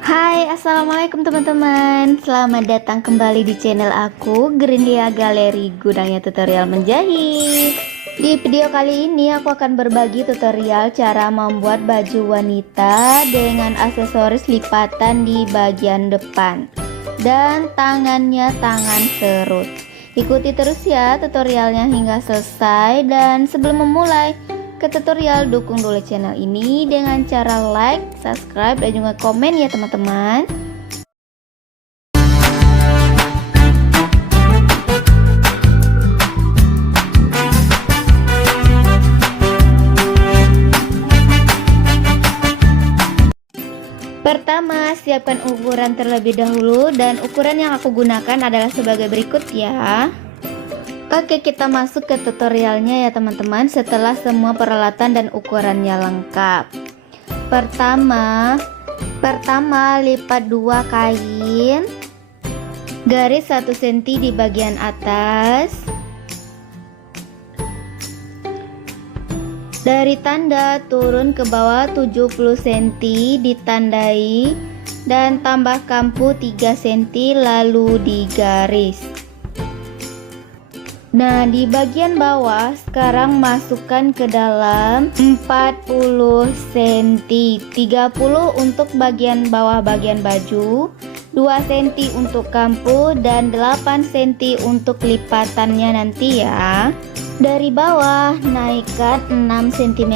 Hai, assalamualaikum teman-teman. Selamat datang kembali di channel aku, Grindia Galeri, gudangnya tutorial menjahit. Di video kali ini aku akan berbagi tutorial cara membuat baju wanita dengan aksesoris lipatan di bagian depan dan tangannya tangan serut. Ikuti terus ya tutorialnya hingga selesai, dan sebelum memulai ke tutorial, dukung dulu channel ini dengan cara like, subscribe, dan juga komen ya teman-teman. Pertama, siapkan ukuran terlebih dahulu, dan ukuran yang aku gunakan adalah sebagai berikut ya. Oke, kita masuk ke tutorialnya ya teman-teman. Setelah semua peralatan dan ukurannya lengkap, Pertama, lipat dua kain, garis 1 cm di bagian atas. Dari tanda turun ke bawah 70 cm ditandai, dan tambah kampu 3 cm lalu digaris. Nah, di bagian bawah sekarang masukkan ke dalam 40 cm, 30 untuk bagian bawah bagian baju, 2 cm untuk kampu, dan 8 cm untuk lipatannya nanti ya. Dari bawah naikkan 6 cm,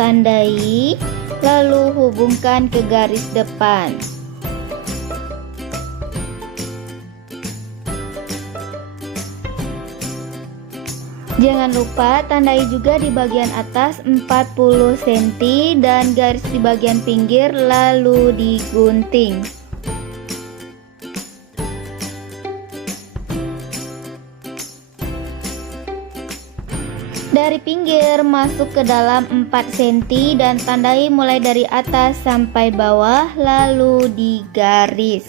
tandai, lalu hubungkan ke garis depan. Jangan lupa tandai juga di bagian atas 40 cm dan garis di bagian pinggir lalu digunting. Dari pinggir masuk ke dalam 4 cm dan tandai mulai dari atas sampai bawah lalu digaris.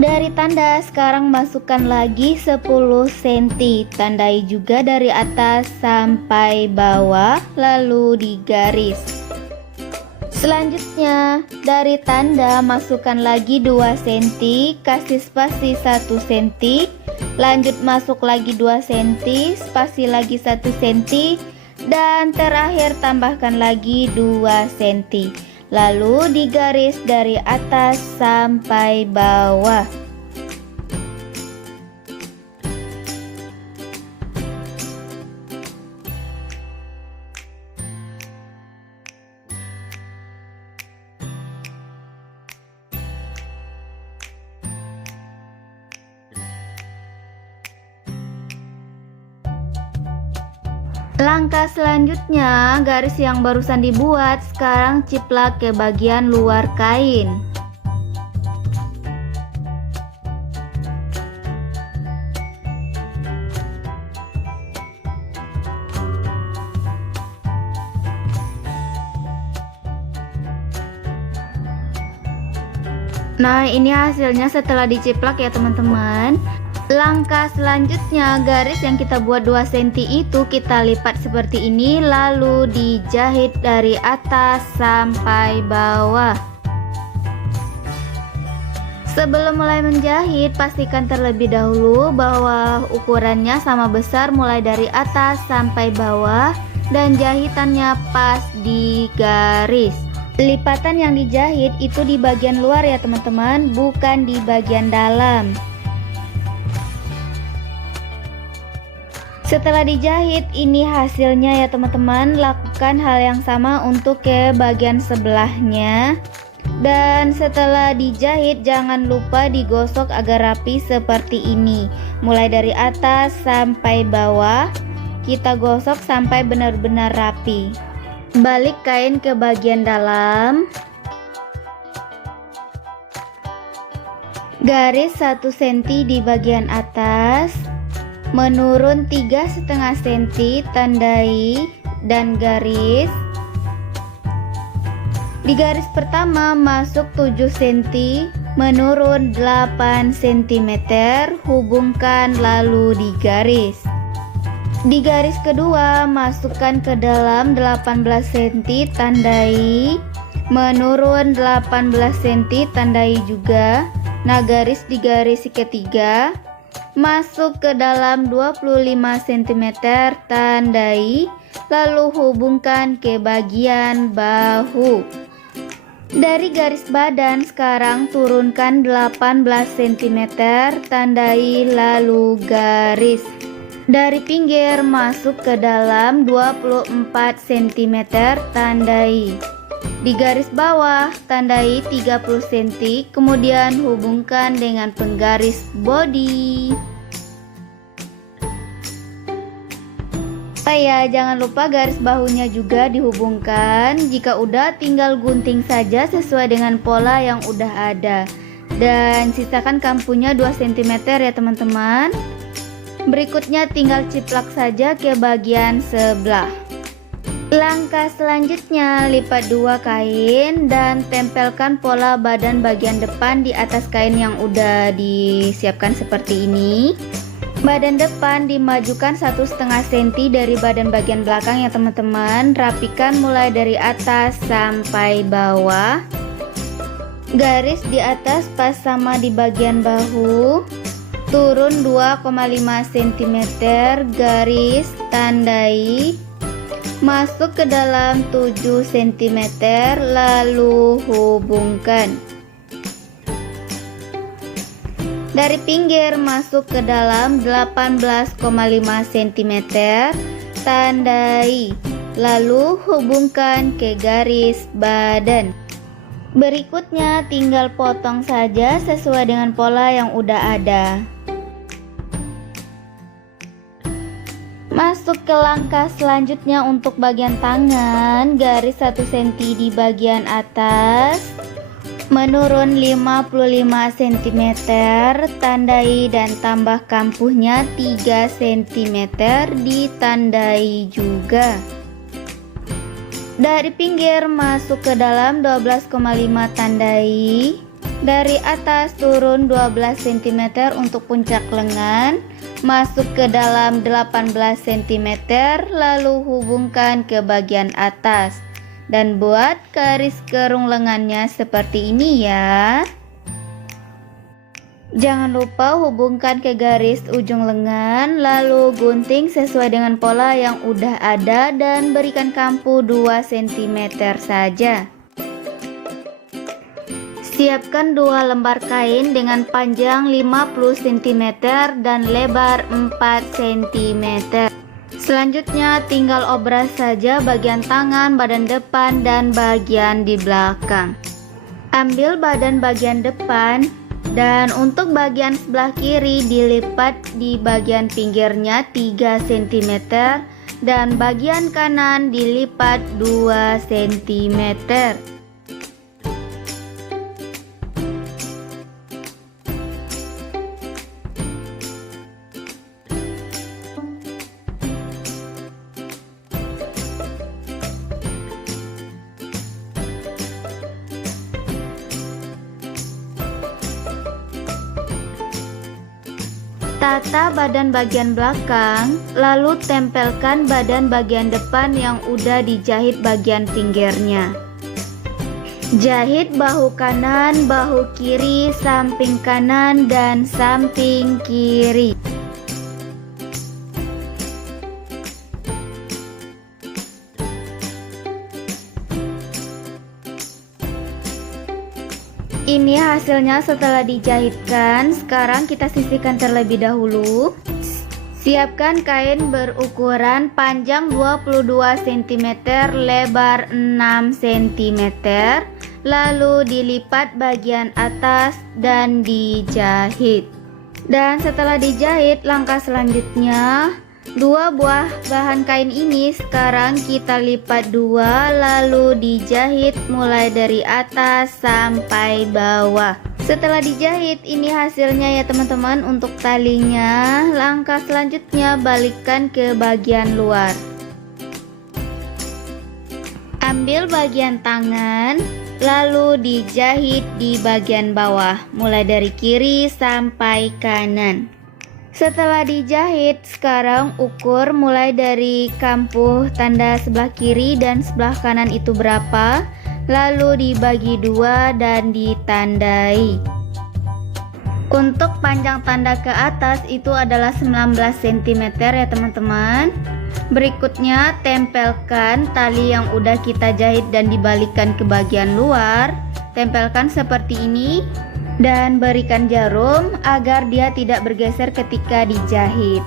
Dari tanda sekarang masukkan lagi 10 cm, tandai juga dari atas sampai bawah lalu digaris. Selanjutnya dari tanda masukkan lagi 2 cm, kasih spasi 1 cm, lanjut masuk lagi 2 cm, spasi lagi 1 cm, dan terakhir tambahkan lagi 2 cm. Lalu digaris dari atas sampai bawah. Langkah selanjutnya, garis yang barusan dibuat sekarang ciplak ke bagian luar kain. Nah, ini hasilnya setelah diciplak ya teman-teman. Langkah selanjutnya, garis yang kita buat 2 cm itu kita lipat seperti ini lalu dijahit dari atas sampai bawah. Sebelum mulai menjahit, pastikan terlebih dahulu bahwa ukurannya sama besar mulai dari atas sampai bawah dan jahitannya pas di garis. Lipatan yang dijahit itu di bagian luar ya teman-teman, bukan di bagian dalam. Setelah dijahit, ini hasilnya ya teman-teman. Lakukan hal yang sama untuk ke bagian sebelahnya. Dan setelah dijahit, jangan lupa digosok agar rapi seperti ini. Mulai dari atas sampai bawah, kita gosok sampai benar-benar rapi. Balik kain ke bagian dalam. Garis 1 cm di bagian atas, menurun 3,5 cm, tandai dan garis. Di garis pertama masuk 7 cm, menurun 8 cm, hubungkan lalu digaris. Di garis kedua masukkan ke dalam 18 cm, tandai, menurun 18 cm, tandai juga. Nah, garis di garis ketiga, masuk ke dalam 25 cm, tandai, lalu hubungkan ke bagian bahu. Dari garis badan sekarang turunkan 18 cm, tandai, lalu garis. Dari pinggir masuk ke dalam 24 cm, tandai. Di garis bawah tandai 30 cm, kemudian hubungkan dengan penggaris bodi. Oh ya, jangan lupa garis bahunya juga dihubungkan. Jika udah, tinggal gunting saja sesuai dengan pola yang udah ada. Dan sisakan kampunya 2 cm ya teman-teman. Berikutnya tinggal ciplak saja ke bagian sebelah. Langkah selanjutnya, lipat 2 kain dan tempelkan pola badan bagian depan di atas kain yang udah disiapkan seperti ini. Badan depan dimajukan 1,5 cm dari badan bagian belakang ya teman-teman. Rapikan mulai dari atas sampai bawah. Garis di atas pas sama di bagian bahu. Turun 2,5 cm, garis, tandai. Masuk ke dalam 7 cm, lalu hubungkan. Dari pinggir masuk ke dalam 18,5 cm, tandai, lalu hubungkan ke garis badan. Berikutnya tinggal potong saja sesuai dengan pola yang udah ada. Masuk ke langkah selanjutnya untuk bagian tangan, garis 1 cm di bagian atas, menurun 55 cm, tandai dan tambah kampuhnya 3 cm, ditandai juga. Dari pinggir masuk ke dalam 12,5 tandai. Dari atas turun 12 cm untuk puncak lengan. Masuk ke dalam 18 cm, lalu hubungkan ke bagian atas. Dan buat garis kerung lengannya seperti ini ya. Jangan lupa hubungkan ke garis ujung lengan, lalu gunting sesuai dengan pola yang udah ada dan berikan kampu 2 cm saja. Siapkan 2 lembar kain dengan panjang 50 cm dan lebar 4 cm. Selanjutnya tinggal obras saja bagian tangan, badan depan, dan bagian di belakang. Ambil badan bagian depan. Dan untuk bagian sebelah kiri dilipat di bagian pinggirnya 3 cm dan bagian kanan dilipat 2 cm. Tata badan bagian belakang, lalu tempelkan badan bagian depan yang udah dijahit bagian pinggirnya. Jahit bahu kanan, bahu kiri, samping kanan, dan samping kiri. Ini hasilnya setelah dijahitkan. Sekarang kita sisihkan terlebih dahulu. Siapkan kain berukuran panjang 22 cm, lebar 6 cm, lalu dilipat bagian atas dan dijahit. Dan setelah dijahit, langkah selanjutnya 2 buah bahan kain ini sekarang kita lipat 2, lalu dijahit mulai dari atas sampai bawah. Setelah dijahit, ini hasilnya ya teman-teman untuk talinya. Langkah selanjutnya balikkan ke bagian luar. Ambil bagian tangan, lalu dijahit di bagian bawah mulai dari kiri sampai kanan. Setelah dijahit, sekarang ukur mulai dari kampuh tanda sebelah kiri dan sebelah kanan itu berapa, lalu dibagi dua dan ditandai. Untuk panjang tanda ke atas itu adalah 19 cm ya teman-teman. Berikutnya tempelkan tali yang udah kita jahit dan dibalikkan ke bagian luar. Tempelkan seperti ini dan berikan jarum agar dia tidak bergeser ketika dijahit.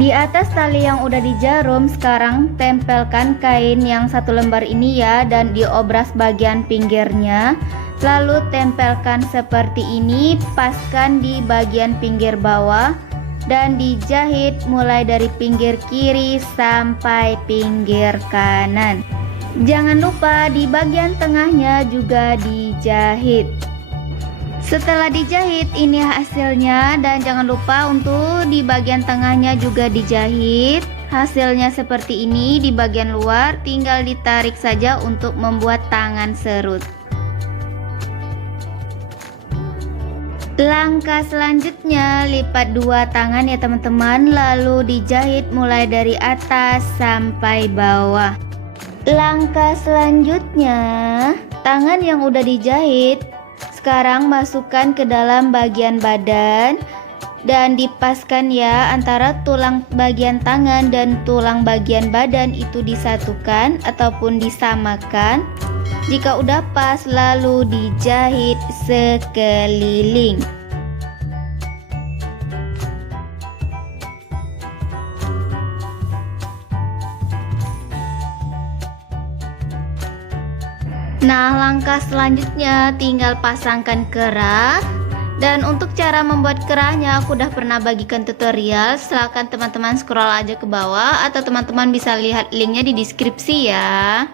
Di atas tali yang udah dijarum, sekarang tempelkan kain yang 1 lembar ini ya, dan diobras bagian pinggirnya. Lalu tempelkan seperti ini, paskan di bagian pinggir bawah dan dijahit mulai dari pinggir kiri sampai pinggir kanan. Jangan lupa di bagian tengahnya juga dijahit. Setelah dijahit ini hasilnya, dan jangan lupa untuk di bagian tengahnya juga dijahit. Hasilnya seperti ini. Di bagian luar tinggal ditarik saja untuk membuat tangan serut. Langkah selanjutnya lipat dua tangan ya teman-teman, lalu dijahit mulai dari atas sampai bawah. Langkah selanjutnya, tangan yang udah dijahit sekarang masukkan ke dalam bagian badan dan dipaskan ya, antara tulang bagian tangan dan tulang bagian badan itu disatukan ataupun disamakan. Jika udah pas, lalu dijahit sekeliling. Nah, langkah selanjutnya tinggal pasangkan kerah. Dan untuk cara membuat kerahnya aku udah pernah bagikan tutorial. Silahkan teman-teman scroll aja ke bawah, atau teman-teman bisa lihat linknya di deskripsi ya.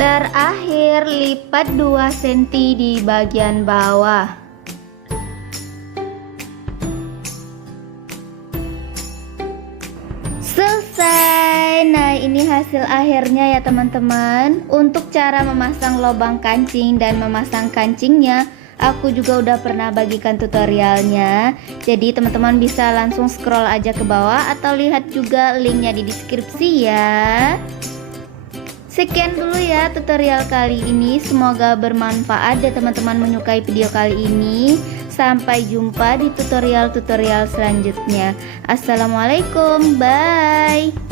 Terakhir lipat 2 cm di bagian bawah. Selesai. Nah, ini hasil akhirnya ya teman-teman. Untuk cara memasang lubang kancing dan memasang kancingnya aku juga udah pernah bagikan tutorialnya. Jadi teman-teman bisa langsung scroll aja ke bawah atau lihat juga linknya di deskripsi ya. Sekian dulu ya tutorial kali ini, semoga bermanfaat dan teman-teman menyukai video kali ini. Sampai jumpa di tutorial-tutorial selanjutnya. Assalamualaikum, bye.